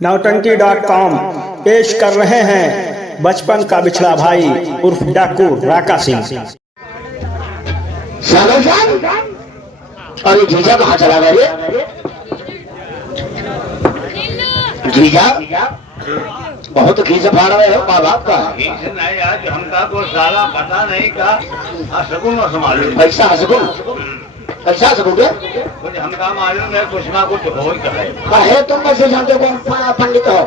नौटंकी.com पेश कर रहे हैं बचपन का बिछड़ा भाई उर्फ डाकू राका सिंह। और ये जीजा कहाँ चला गया रे? जीजा बहुत खींच फाड़ रहे हो माँ बाप का। नहीं आज हमका तो साला पता नहीं का असगुन मालूम। पैसा असगुन कैसा सकोगे? कुछ हमका मालूम है कुछ ना कुछ हो ही कहे तुम कैसे जानते कौन पंडित हो?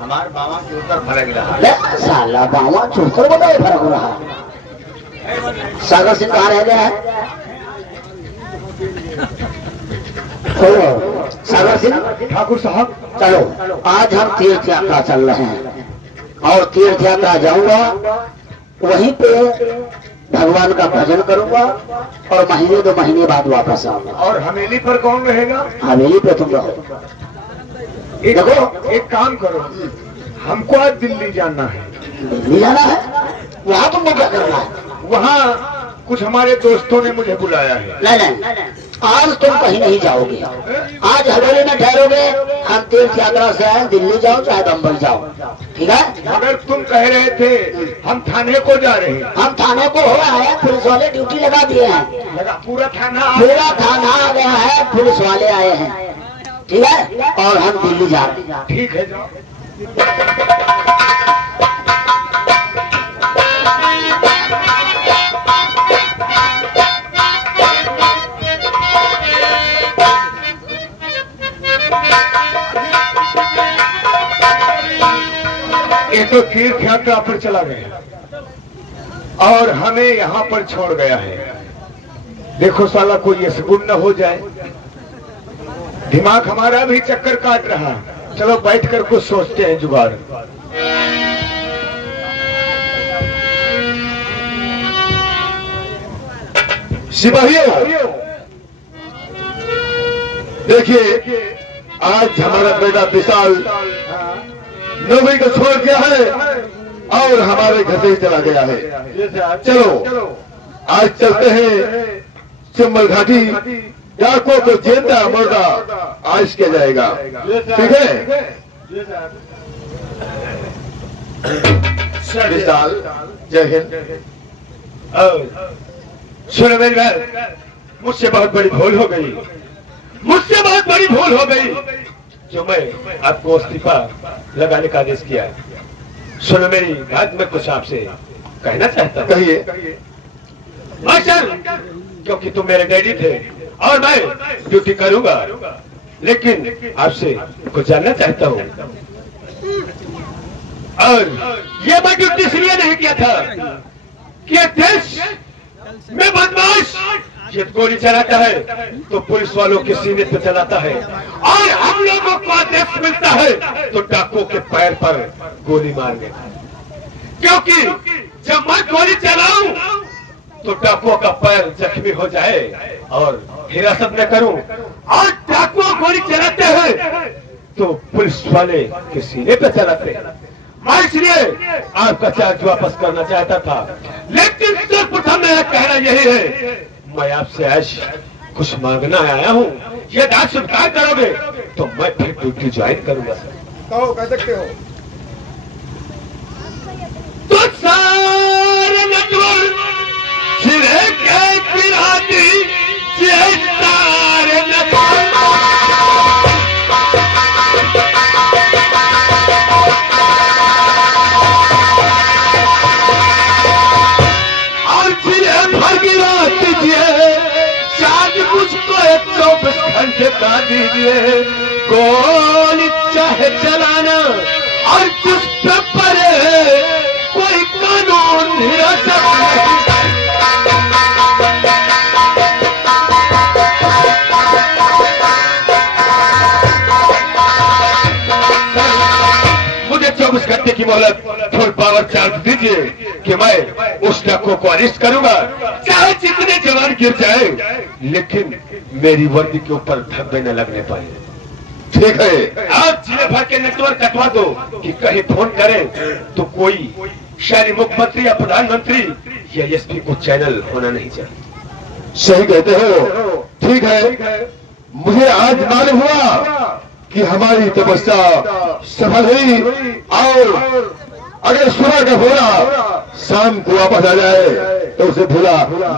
हमारे बाबा के ऊपर फर्क रहा है। साला बाबा चूकर बताए फर्क हो रहा। सागर सिंह कहाँ रह गया है? सागर सिंह ठाकुर साहब चलो आज हम तीर्थ यात्रा चल रहे हैं और तीर्थ यात्रा जाऊंगा वहीं पे भगवान का भजन करूंगा और महीने 2 महीने बाद वापस आऊंगा। और हवेली पर कौन रहेगा? हवेली पे तुम रहो। देखो एक काम करो, हमको आज दिल्ली जाना है। दिल्ली जाना है? वहाँ तुमको क्या करना है? वहाँ कुछ हमारे दोस्तों ने मुझे बुलाया है। नहीं आज तुम कहीं नहीं जाओगे। आज हवेली में ठहरोगे। हम तीर्थ यात्रा से आए, दिल्ली जाओ चाहे बम्बई जाओ, ठीक है? अगर तुम कह रहे थे हम थाने को जा रहे हैं। हम थाने को हो आए, पुलिस वाले ड्यूटी लगा दिए हैं। लगा पूरा थाना आ गया है, पुलिस वाले आए हैं, ठीक है? और हम दिल्ली जा रहे हैं। ठीक है जाओ। ये तो तीर्थ यात्रा पर चला गया और हमें यहाँ पर छोड़ गया है। देखो साला कोई ये सगुन न हो जाए। दिमाग हमारा भी चक्कर काट रहा। चलो बैठकर कुछ सोचते हैं जुगाड़। सिपाहियों देखिए आज हमारा बेटा विशाल नौकरी को छोड़ गया है और हमारे घर से ही चला गया है। चलो आज चलते हैं चंबल घाटी। डाकुओं को जिंदा मुर्दा आइश किया जाएगा, ठीक है? विशाल जय हिंद। सुनो मेरी बात, मुझसे बहुत बड़ी भूल हो गई। मुझसे बहुत बड़ी भूल हो गई जो मैं आपको इस्तीफा लगाने का आदेश किया है। सुनो मेरी बात, मैं कुछ आपसे कहना चाहता हूँ। कहिए। मास्टर, क्योंकि तुम मेरे डैडी थे और मैं ड्यूटी करूंगा, लेकिन आपसे कुछ जानना चाहता हूँ। और ये मैं ड्यूटी इसलिए नहीं किया था कि देश में बदमाश ये गोली चलाता है तो पुलिस वालों के सीने पे चलाता है, और हम लोगों को आदेश मिलता है तो डाकुओं के पैर पर गोली मारने का। क्योंकि जब मैं गोली चलाऊं तो डाकुओं का पैर जख्मी हो जाए और हिरासत में करूं, और डाकुओं गोली चलाते हैं तो पुलिस वाले के सीने पे चलाते हैं। मैं इसलिए आपका चार्ज वापस करना चाहता था, लेकिन सर्वप्रथम मेरा कहना यही है, मैं आपसे आज कुछ मांगना आया हूँ। यदि आप स्वीकार करोगे तो मैं फिर ड्यूटी ज्वाइन करूंगा। कहो, कह सकते हो। तो सारे नटवर सिरे के पिराती ये सारे नटवर और सिरे भगीरथ मुझको 24 घंटे का दीजिए। गोली चाहे चलाना और जिस पे पड़े कोई कानून हिरासत नहीं। मुझे 24 घंटे की मोहलत, फुल पावर चार्ज दीजिए कि मैं उस डाकुओं को अरेस्ट करूंगा, चाहे जितने जवान गिर जाए, लेकिन मेरी वर्दी के ऊपर धब्बे न लगने पाए। ठीक है, आप जिले भर के नेटवर्क कटवा दो कि कहीं फोन करें तो कोई शहरी मुख्यमंत्री या प्रधानमंत्री या एसपी को चैनल होना नहीं चाहिए। सही कहते हो। ठीक है, मुझे आज मालूम हुआ कि हमारी तपस्या सफल हुई और अगर सुबह का भोला शाम को वापस आ जाए तो उसे भोला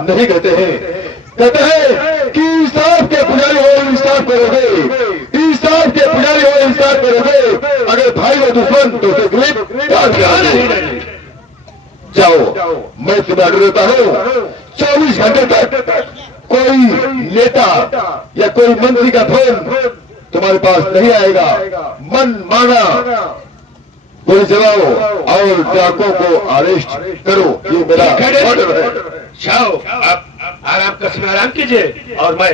नहीं कहते हैं। कहते हैं कि इंसाफ के पुजारी हो इंसाफ करोगे, इंसाफ के पुजारी हो इंसाफ करोगे, अगर भाई हो दुश्मन तो उसे गिरफ्तार करोगे। जाओ, मैं तुम्हें ऑर्डर देता हूँ 24 घंटे तक कोई नेता या कोई मंत्री का फोन तुम्हारे पास नहीं आएगा। मन माना गोली चलाओ और डाकुओं को अरेस्ट करो, ये मेरा ऑर्डर है। जाओ, आप आराम कसम आराम कीजिए और मैं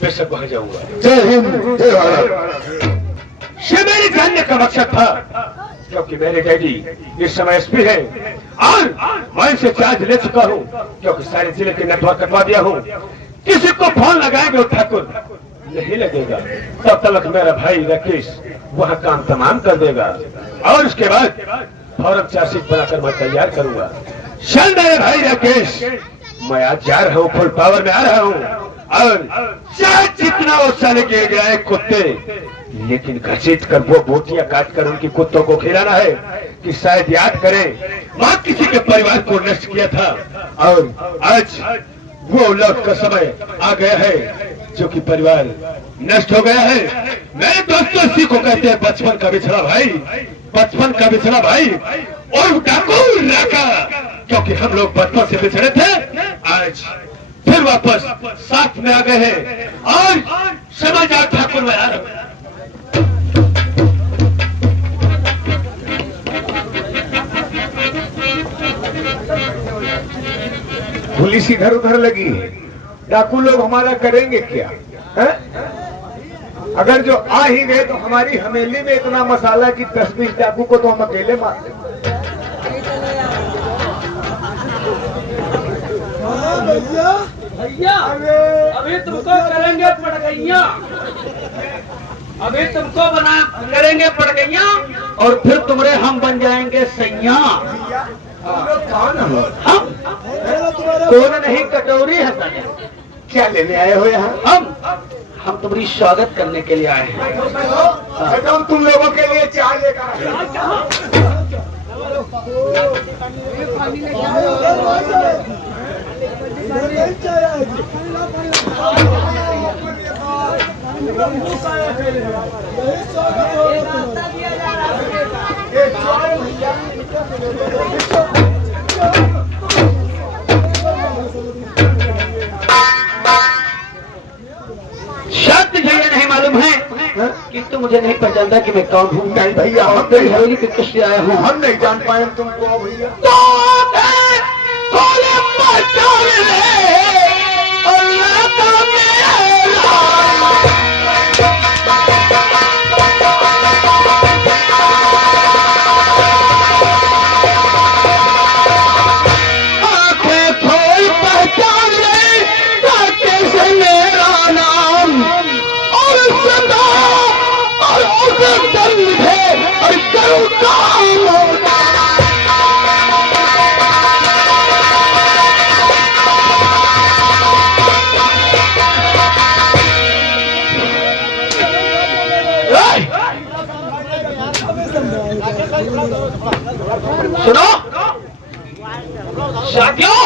बेशक वहां जाऊंगा। जय हिंद, जय भारत। ये मेरे जानने का मकसद था क्योंकि मेरे डैडी इस समय एसपी है और मैं इनसे चार्ज ले चुका हूँ क्योंकि सारे जिले के नेटवर्क कटवा दिया हूँ। किसी को फोन लगाएंगे ठाकुर नहीं लगेगा, तब तक मेरा भाई राकेश वहाँ काम तमाम कर देगा और उसके बाद फौरन चार्जशीट बनाकर मैं तैयार करूंगा। चल मेरे भाई राकेश, मैं आज जा रहा हूँ, फुल पावर में आ रहा हूँ और चाहे जितना वो चले गए कुत्ते, लेकिन घसीट कर वो बोटियां काट कर उनकी कुत्तों को खिलाना है कि शायद याद करें माँ किसी के परिवार को नष्ट किया था और आज वो लौट का समय आ गया है जो कि परिवार नष्ट हो गया है। मेरे दोस्तों इसी को कहते हैं बचपन का बिछड़ा भाई, बचपन का बिछड़ा भाई और डाकू राका, क्योंकि हम लोग बचपन से बिछड़े थे, आज फिर वापस साथ में आ गए हैं और समझ आ ठाकुर में आ रहा हूं। पुलिस इधर उधर लगी है, डाकू लोग हमारा करेंगे क्या है? अगर जो आ ही गए तो हमारी हवेली में इतना मसाला कि 10-20 डाकू को तो हम अकेले मार दें। भैया अभी तुमको करेंगे पड़कैया, अभी तुमको करेंगे पड़कैया और फिर तुम्हारे हम बन जाएंगे सैया। हम कौन नहीं, कटोरी है साले। क्या लेने आए हो यहाँ? हम तुम्हारी स्वागत करने के लिए आए हैं। हम तुम लोगों के लिए चाय लेकर शायद तुझे ये नहीं मालूम है कि तू मुझे नहीं पहचानता कि मैं कौन हूँ। नहीं भैया, हम तेरी हवेली पे किस लिए आया हूँ? हम नहीं जान पाए तुमको भैया। सुनो साथियों,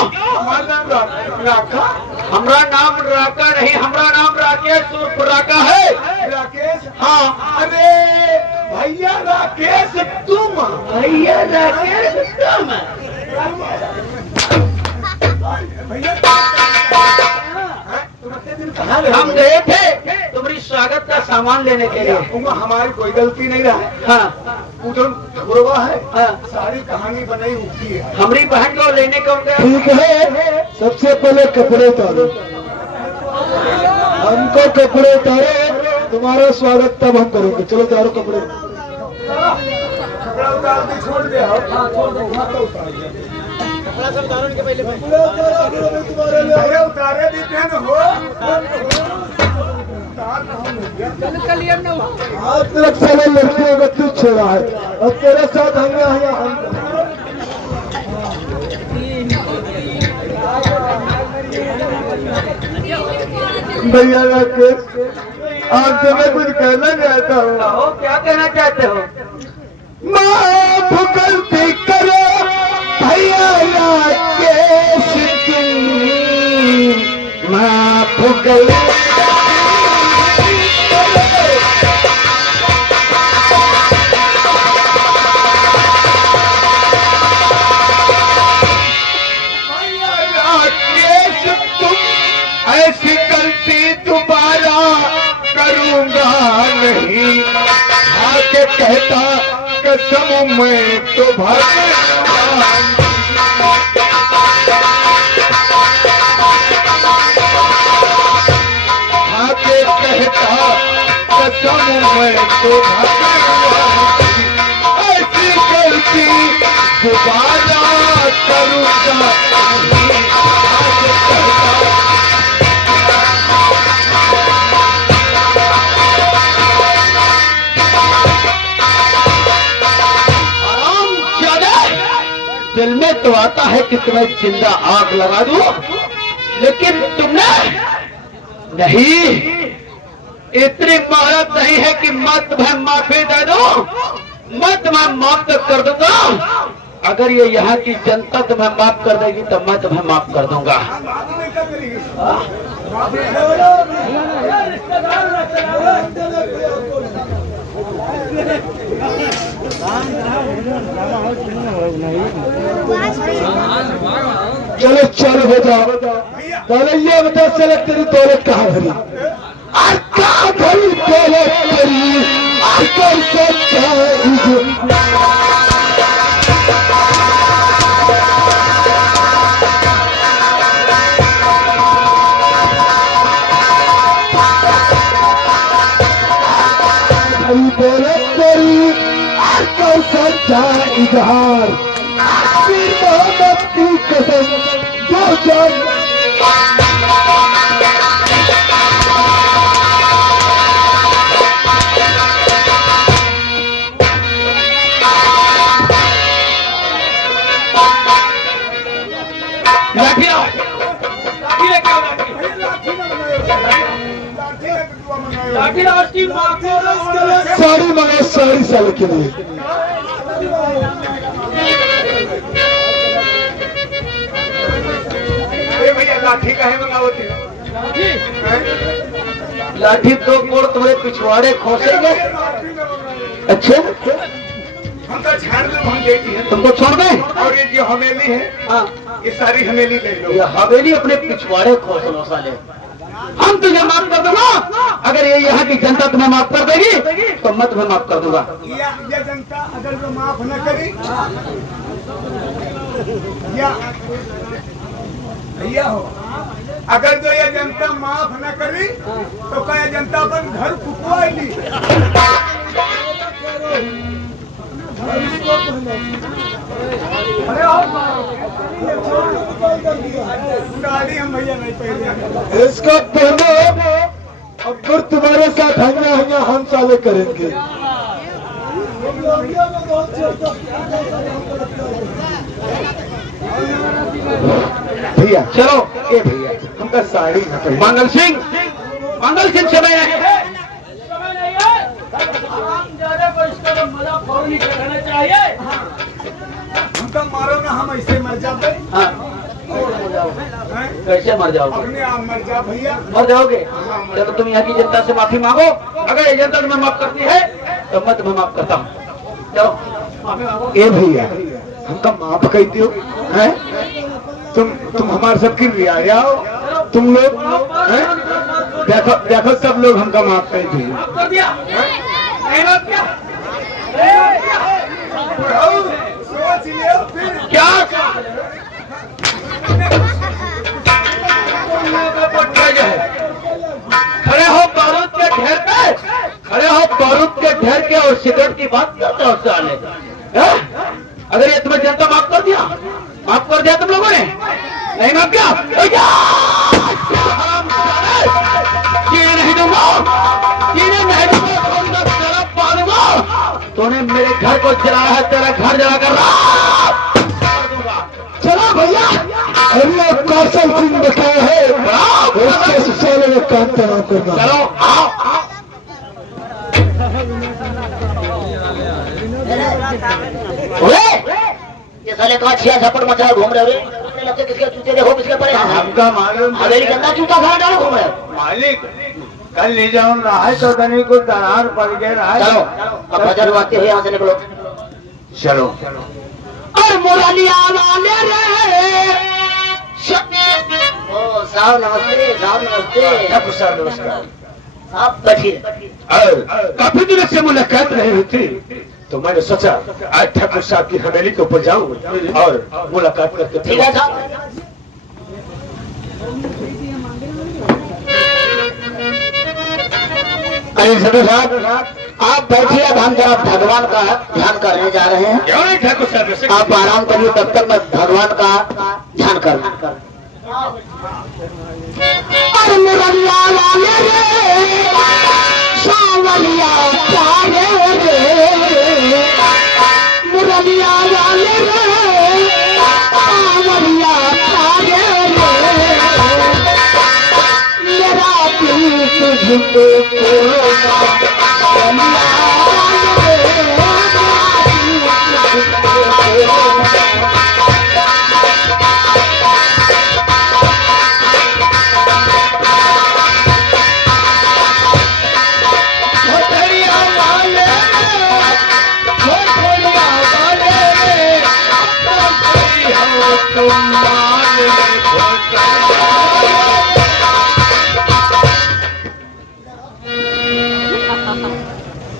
राका, हमारा नाम राका नहीं, हमारा नाम राकेश उर्फ राका है। राकेश? हाँ। अरे भैया राकेश तुम? भैया राकेश तुम? हम गए थे तुम्हारी स्वागत का सामान लेने के लिए। हमारी कोई गलती नहीं रहा। हाँ, उधर ठकुरवा है, हाँ। सारी कहानी बनाई हुई है। हमारी बहन को लेने को गया। ठीक है, सबसे पहले कपड़े उतारो, हमको कपड़े उतारो, तुम्हारा स्वागत तब हम करेंगे। चलो उतारो कपड़े। छोड़ दे, उतारे देते हैं हो। आज तक सारे लड़कियों का तू छोड़ा है और तेरे साथ हम भैया राकेश आपसे मैं कुछ कहना चाहता हूँ। कहो, क्या कहना चाहते हो? माफ गलती करो भैया राकेश तुम, माफ गलती ऐसी गलती दोबारा करूंगा नहीं, आके कहता कसम मैं तो भगवान, आके कहता कसम मैं तो भगवान, ऐसी गलती दोबारा करूंगा नहीं, आके कहता दिल में तो आता है कि तुम्हें जिंदा आग लगा दूं, लेकिन तुमने नहीं, इतनी मोहलत नहीं है कि मैं तुम्हें माफी दे दूं, मैं तुम्हें माफ तक कर दूंगा। अगर ये यहाँ की जनता तुम्हें माफ कर देगी तो मैं तुम्हें माफ कर दूंगा। चलो चल हो जाओ, पहले ये बता चले तेरी दौलत कहाँ भरी, आज कहाँ भरी दौलत तेरी, आज कैसे जाएगी? भरी दौलत तेरी, आज कैसे जाए इजहार, फिर मोहब्बत की कसम जो जान साड़ी मंगाओ, साड़ी साल के लिए। भैया लाठी का है मंगाओ, लाठी तो कोड़ तुम्हारे पिछवाड़े खोसेंगे। अच्छा, हम तो झाड़ में हम देती है, तुमको छोड़ दे। और ये जो हवेली है, हाँ, ये सारी हवेली ले लो। ये हवेली अपने पिछवाड़े खोस लो साले। हम तुझे माफ कर दूंगा, अगर ये यहाँ की जनता तुम्हें माफ कर देगी तो मैं तुम्हें माफ कर दूंगा। ये जनता अगर जो माफ न करी, या भैया हो, अगर जो ये जनता माफ न करी तो क्या जनता अपन घर फुकवाएगी? गाड़ी हम भैया नहीं पहले इसका पहले, अब फिर तुम्हारे साथ हंगा हम साले करेंगे। भैया चलो, ए भैया हमका साड़ी न पहले। मंगल सिंह समय है। हमका मारो ना, हम ऐसे मर जाते। हाँ, कैसे मर जाओगे? अपने आप मर जा भैया। मर जाओगे? चलो तुम यहाँ की जनता से माफी मांगो, अगर ये जनता तुम्हें माफ करती है तो मैं तुम्हें माफ करता हूँ। चलो माफी मांगो। ए भैया हमका माफ कर दियो, हैं? तुम हमारे सबकी रियाया हो, तुम लोग हैं? देखो सब लोग हमका माफ कर दिए। माफ कर दिया? नहीं माफ किया? सोच लियो फिर क्या? खड़े हो बारूद के ढेर पे, खड़े हो बारूद के ढेर के और सिगरेट की बात करते हो साले। अगर ये तुम्हें जनता माफ कर दिया तुम लोगों ने? नहीं माफ किया? जीने नहीं दूंगा, जीने नहीं दूंगा, शराब पालूंगा। तूने मेरे घर को जलाया है, तेरा घर जला कर चलो भैया, हमने कौशल सिंह बताया है, उसके साले में काम तमाम करना। चलो आओ। ओए ये साले कहाँ छिया झपट मचा घूम रहे हो रे? लगते किसके जूते देखो किसके पड़े हैं। हमका मालूम हवेली के अंदर जूता खड़ा डालो घूम रहे हो। मालिक कल ले जाऊं रहा है तो तनी को दरार पड़ गया है। चलो अब भजन गाते हुए यहाँ से निकलो। चलो और मुरलिया वाले रे ओ साहब नमस्ते, साहब नमस्ते। साहब नमस्कार। आप बैठिए। काफी दिनों से मुलाकात नहीं हुई थी तो मैंने सोचा आज ठाकुर साहब की हवेली के ऊपर जाऊं और मुलाकात करके ठीक है साहब। अरे सदर साहब आप बैठिए, अब हम जरा भगवान का ध्यान करने जा रहे हैं। क्यों नहीं ठाकुर साहब? आप आराम करिए, तब तक मैं भगवान का ध्यान कर। अरे मुरलिया वाले रे सावलिया प्यारे रे, मुरलिया वाले रे सावलिया प्यारे रे, मेरा दिल तुझको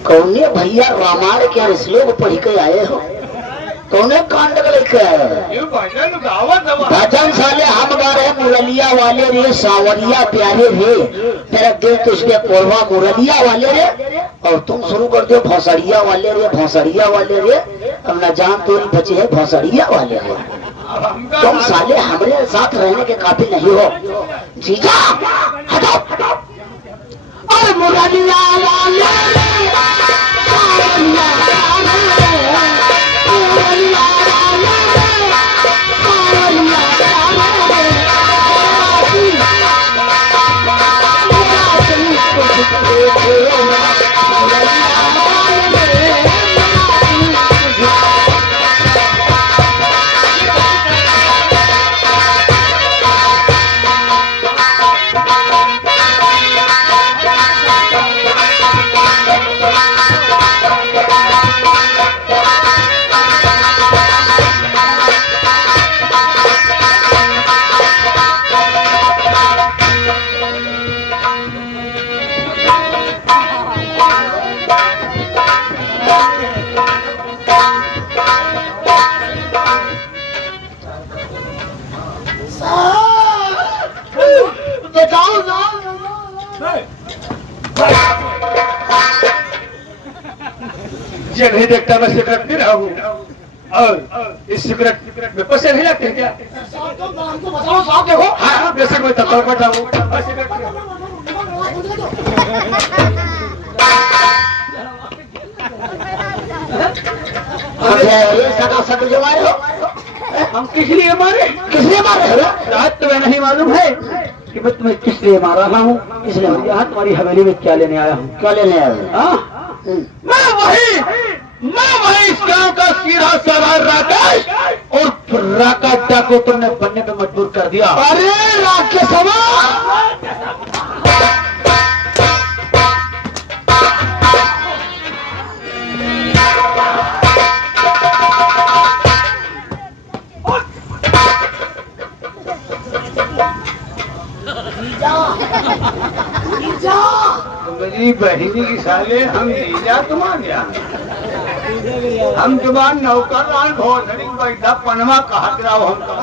कौने भैया रामायण के श्लोक पढ़ के आए हो? कौने कांड लिखे आए हो? भजन साले हम गा रहे मुरलिया वाले रे सावरिया प्यारे रे, तेरा दिल तुझके कोरवा मुरलिया वाले रे, और तुम शुरू कर दो भौसड़िया वाले रे, भौसड़िया वाले रे। अब न जान तोरी बची है भौसड़िया वाले रे। तुम साले हमारे साथ रहने के काबिल नहीं हो। जीजा हटाओ। और मुरलिया वाले ये नहीं देखता मैं सिगरेट पी रहा हूँ और इस सिगरेट में पैसे नहीं लगते क्या? साहब देखो। हाँ बेशक मैं तब तक बैठा हूँ। सिगरेट पी रहा हूँ। जो मारे हो हम किस लिए मारे? किसने मारे हो? रात तुम्हें नहीं मालूम है कि मैं तुम्हें किस लिए मार रहा हूँ? किसने मारे? यहाँ तुम्हारी हवेली में क्या लेने आया हूँ? क्या लेने आए हो? हाँ? मैं वही इस गांव का सीधा सवार राकेश और राकेश डाकू तुमने बनने पे मजबूर कर दिया। अरे राकेश मेरी बहनी की साले हम जीजा तुम्हारे हम तुम्हार नौकर भोसड़ी बैठा पनवा कहत रहो हमका।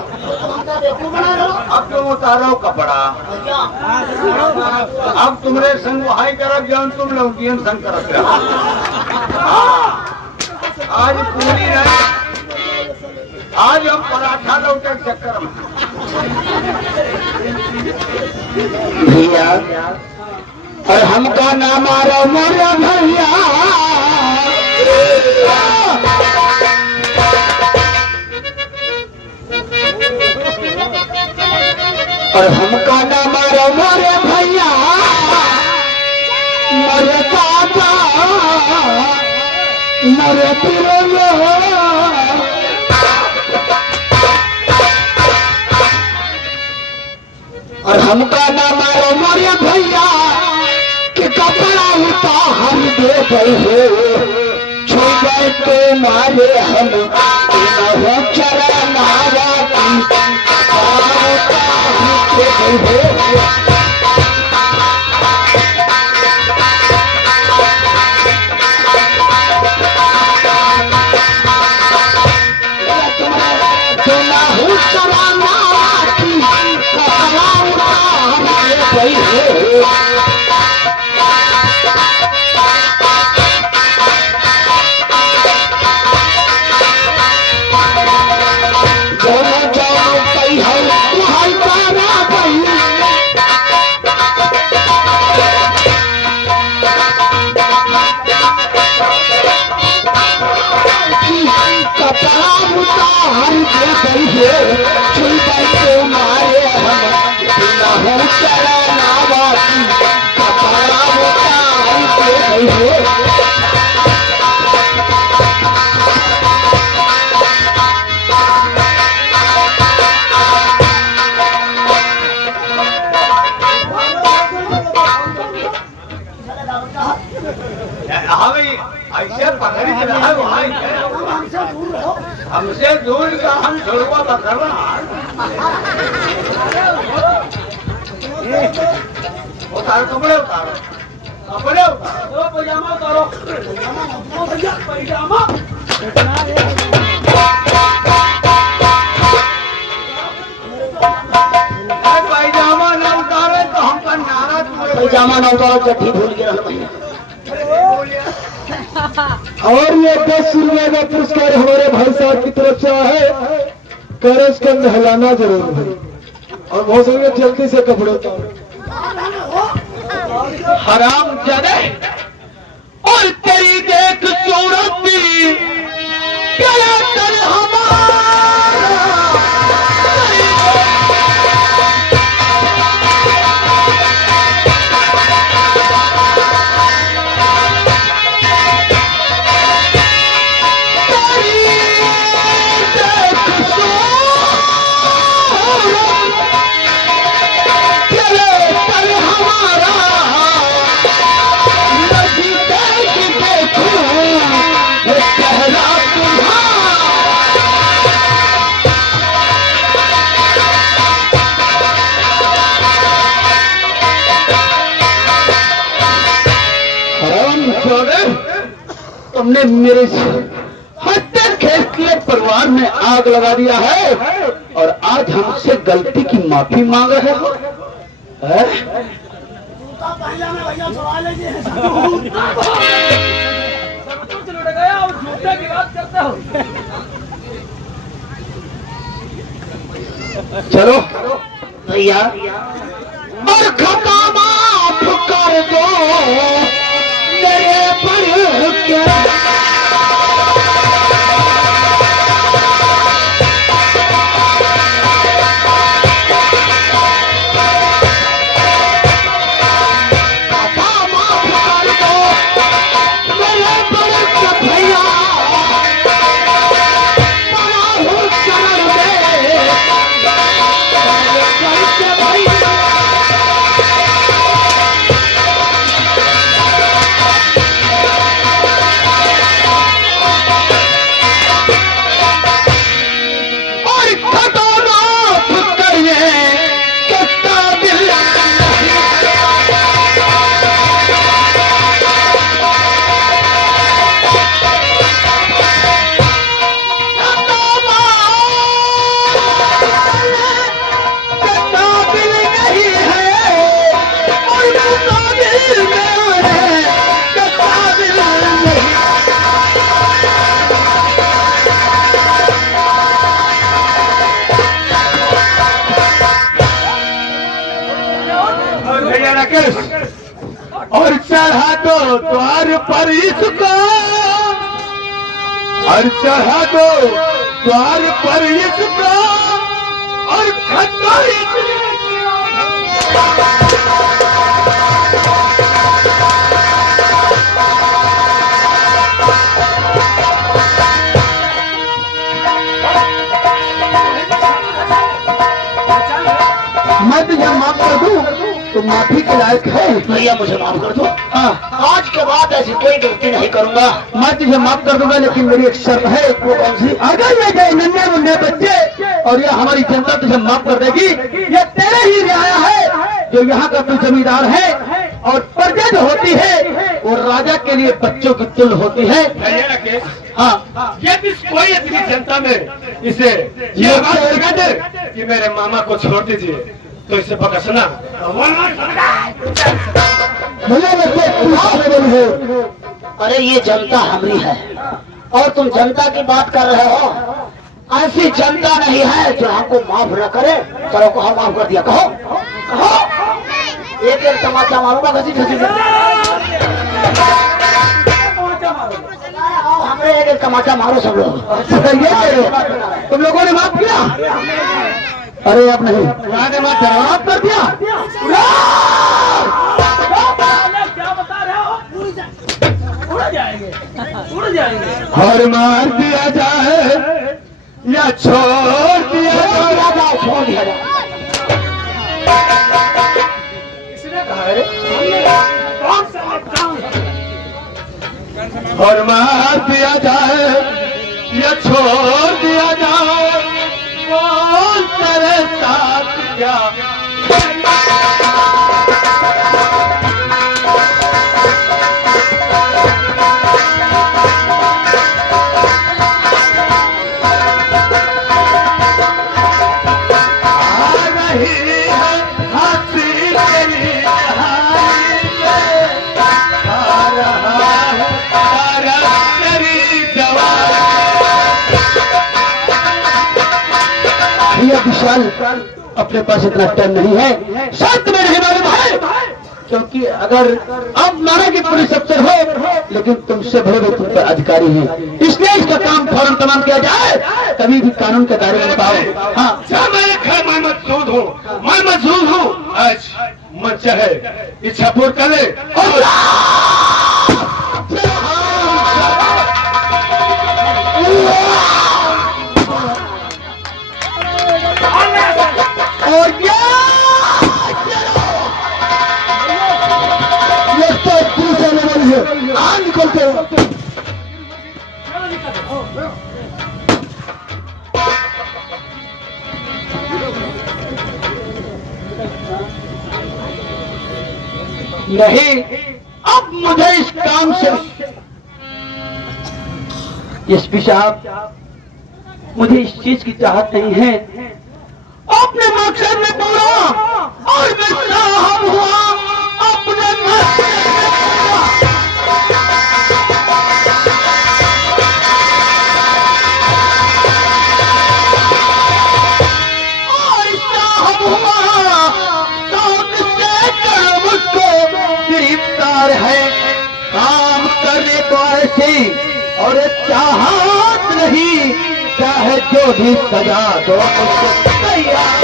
अब तुम उतारो कपड़ा, अब तुमरे संग वहाई करब जौन तुम लौकियन संग करत रहो। आज पूरी रात आज हम पराठा लौटे के चक्कर में। भैया और हमका नाम मारो मोरे भैया, और हमका नाम मारो मोरे भैया, मोरे दादा मरे पिरैया और हमका ना मारो मोरे भैया कि कपड़ा उतार दे हो छू गए तो मारे हम हो चरा नारा ऐसे पकड़ी के रहा वहाँ हमसे दूर का हम छोड़वा पकड़ रहा उतारो कपड़े उतारो कपड़े उतारो पैजामा उतारो पैजामा पैजामा न उतारे तो हमका नारा पैजामा न उतारो चट्टी भूल के रहो भैया। और ये 10 रुपए का पुरस्कार हमारे भाई साहब की तरफ से आया है। करस का नहलाना जरूर है और बहुत सारे जल्दी से कपड़े उतारो। हराम जाने और तेरी देख सूरत भी क्या कर हमारा तुमने मेरे हत्या के परिवार में आग लगा दिया है और आज हमसे गलती की माफी मांग रहे हो। चलो भैया और खता माफ कर दो मेरे पर क्या और चढ़ा दो द्वार पर इसको और चढ़ा दो द्वार पर इसको और खत्ता इसलिए मैं तुझे माफ कर दूं तो माफी के लायक है। भैया मुझे माफ कर दो, हाँ, आज के बाद ऐसी कोई गलती नहीं करूंगा। मैं तुझे माफ कर दूंगा, लेकिन मेरी एक शर्त है। वो कौन सी? अगर ये गए नन्हे मुन्ने बच्चे और ये हमारी जनता तुझे माफ कर देगी, ये तेरे ही रियाया है जो यहाँ का तू जमींदार है, और प्रजा जो होती है वो राजा के लिए बच्चों की तुल होती है। भैया राकेश, हाँ, ये भी कोई अपनी जनता में इसे ये आवाज लगा दे कि मेरे मामा को छोड़ दीजिए, तो इसे बकसना। भैया बच्चे तू पागल है। अरे ये जनता हमारी है और तुम जनता की बात कर रहे हो। ऐसी जनता नहीं है जो हमको माफ न करे। चलो कहो, माफ कर दिया, कहो कहो। एक एक तमाचा मारूंगा, घसी घसी हमें एक एक तमाचा मारो सब लोग। तुम लोगों ने माफ किया? अरे अब नहीं, माफ कर दिया। और मार दिया जाए या छोड़ दिया जाए। छोड़ दिया जाए। और मार दिया जाए या छोड़ दिया जाए, बोल तेरे साथ क्या। आ रही है हंसी तेरी कहानी पे, आ रहा है तारा तेरी जवानी। भैया विशाल, अपने पास इतना टाइम नहीं है, शांत में नहीं मालूम है, क्योंकि अगर आप माना कि पुलिस अफसर हो, लेकिन तुमसे बड़े तुम पर अधिकारी हैं, इसलिए इसका काम फौरन तमाम किया जाए, तभी भी कानून के दायरे में बताओ। हाँ, जब मैं खैर मैं मजदूर हूँ, आज मन चाहे इच्छा पूर्ण करे। और ये तो पुलिस वाले वाली है, आ निकलते हो। नहीं, अब मुझे इस काम से एसपी साहब, मुझे इस चीज की चाहत नहीं है। अपने मकसद में पूरा और मैं साहब हुआ अपने मकसद में। और साहब हुआ तो किससे करो, मुझको गिरफ्तार है काम करने को ऐसी, और चाहत नहीं चाहे जो भी सजा दो मुझको तैयार।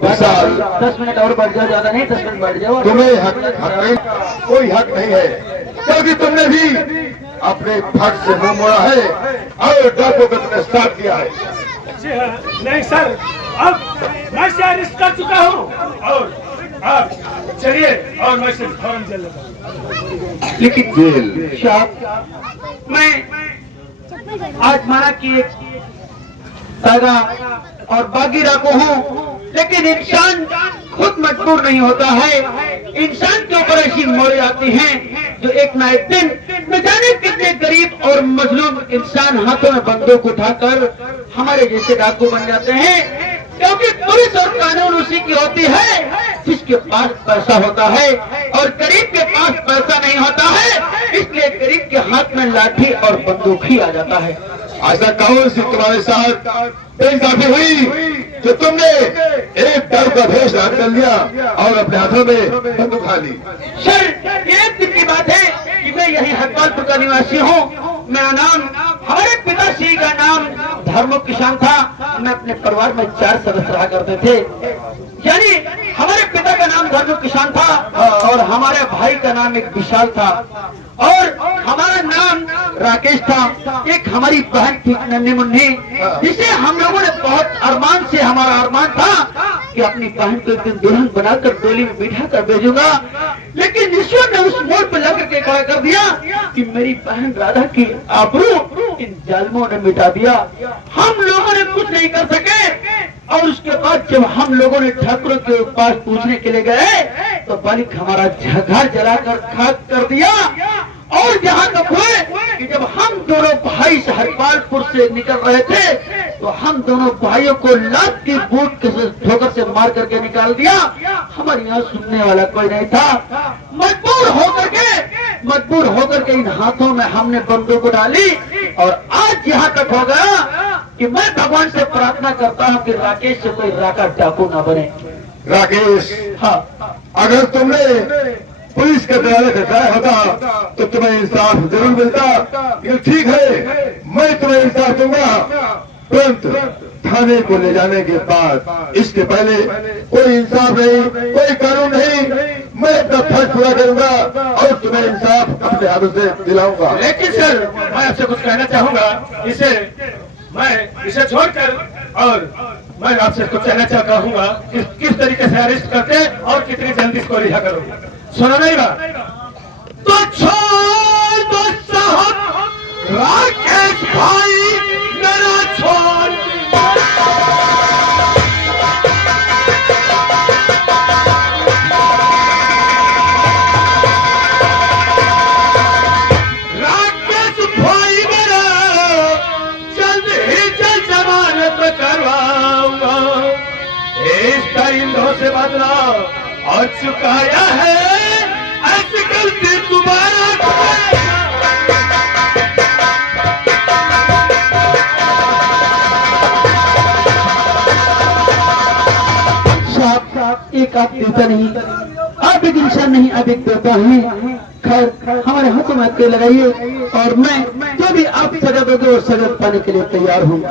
विशाल, 10 मिनट और बढ़ जाओ, ज्यादा नहीं, 10 मिनट बढ़ जाओ। तुम्हें हक नहीं, कोई हक नहीं है, क्योंकि तुमने भी अपने फट से मुंह मोड़ा है और डाकू को तुमने स्टार्ट किया है। नहीं सर, अब मैं से अरेस्ट कर चुका हूँ और आप चलिए और मैं से फौरन जेल लगा। लेकिन जेल साहब, मैं आज माना कि एक तागा और बागी डाकू हूँ, लेकिन इंसान खुद मजबूर नहीं होता है। इंसान के ऊपर ऐसी मोड़े आती हैं जो एक ना एक दिन न जाने कितने गरीब और मजलूम इंसान हाथों में बंदूक उठाकर हमारे जैसे डाकू बन जाते हैं। क्योंकि पुलिस और कानून उसी की होती है जिसके पास पैसा होता है, और गरीब के पास पैसा नहीं होता है, इसलिए गरीब के हाथ में लाठी और बंदूक ही आ जाता है। ऐसा कौन सी तुम्हारे साथ बेइंसाफी हुई जो तुमने एक डर का भेष धारण कर लिया और अपने हाथों में बंदूक खा ली? सर, एक दिन की बात है कि मैं यही हरपालपुर का निवासी हूँ। मेरा नाम, हमारे पिताश्री का नाम धर्मो किसान था। मैं अपने परिवार में 4 सदस्य रहा करते थे, यानी हमारे पिता का नाम धर्मो किसान था और हमारे भाई का नाम एक विशाल था। और हमारा नाम राकेश था। एक हमारी बहन थी नन्ही मुन्नी, जिसे हम लोगों ने बहुत अरमान से, हमारा अरमान था कि अपनी बहन को एक दिन दुल्हन बनाकर डोली में बिठा कर भेजूंगा, लेकिन ईश्वर ने उस मोड़ पर लग के खड़ा कर दिया कि मेरी बहन राधा की आबरू इन जालिमों ने मिटा दिया। हम लोगों ने कुछ नहीं कर सके। और उसके बाद जब हम लोगों ने ठाकुर के पास पूछने के लिए गए तो बालिक हमारा घर जलाकर खाक कर दिया। और जहाँ तक हुए कि जब हम दोनों भाई हरपालपुर से निकल रहे थे तो हम दोनों भाइयों को लात की बूट के ठोकर से मार करके निकाल दिया। हमारे यहाँ सुनने वाला कोई नहीं था। मजबूर होकर के इन हाथों में हमने बंदूक डाली और आज यहाँ तक हो गया कि मैं भगवान से प्रार्थना करता हूँ कि राकेश से कोई राका डाकू ना बने। राकेश, हाँ, अगर तुमने पुलिस के दौरान हटाया होता तो तुम्हें इंसाफ जरूर मिलता। ये ठीक है, मैं तुम्हें इंसाफ दूंगा, परंतु थाने को ले जाने के बाद इसके पहले कोई इंसाफ नहीं, कोई कानून नहीं। मैं अपना फर्ज पूरा करूंगा और तुम्हें इंसाफ अपने हाथों से दिलाऊंगा। लेकिन सर, मैं आपसे कुछ कहना चाहूंगा। मैं इसे छोड़कर और मैं आपसे कुछ कहना चाहता हूँ कि किस तरीके से अरेस्ट करते और कितनी जल्दी इसको रिहा करोगे। सुनो नहीं बा तो छोड़ दो साहब, राकेश भाई मेरा छोड़। राकेश भाई मेरा जल्द ही जल्द जमानत करवाऊंगा। इस दरिंदों से बदला और चुकाया है, ऐसी गलती दोबारा साहब एक आप देवता नहीं, आप एक इंसान नहीं, आप एक देवता हैं। खैर हमारे हाथों में आपके लगाइए और मैं जो भी आप सजा दोगे वो सजा पाने के लिए तैयार हूँ।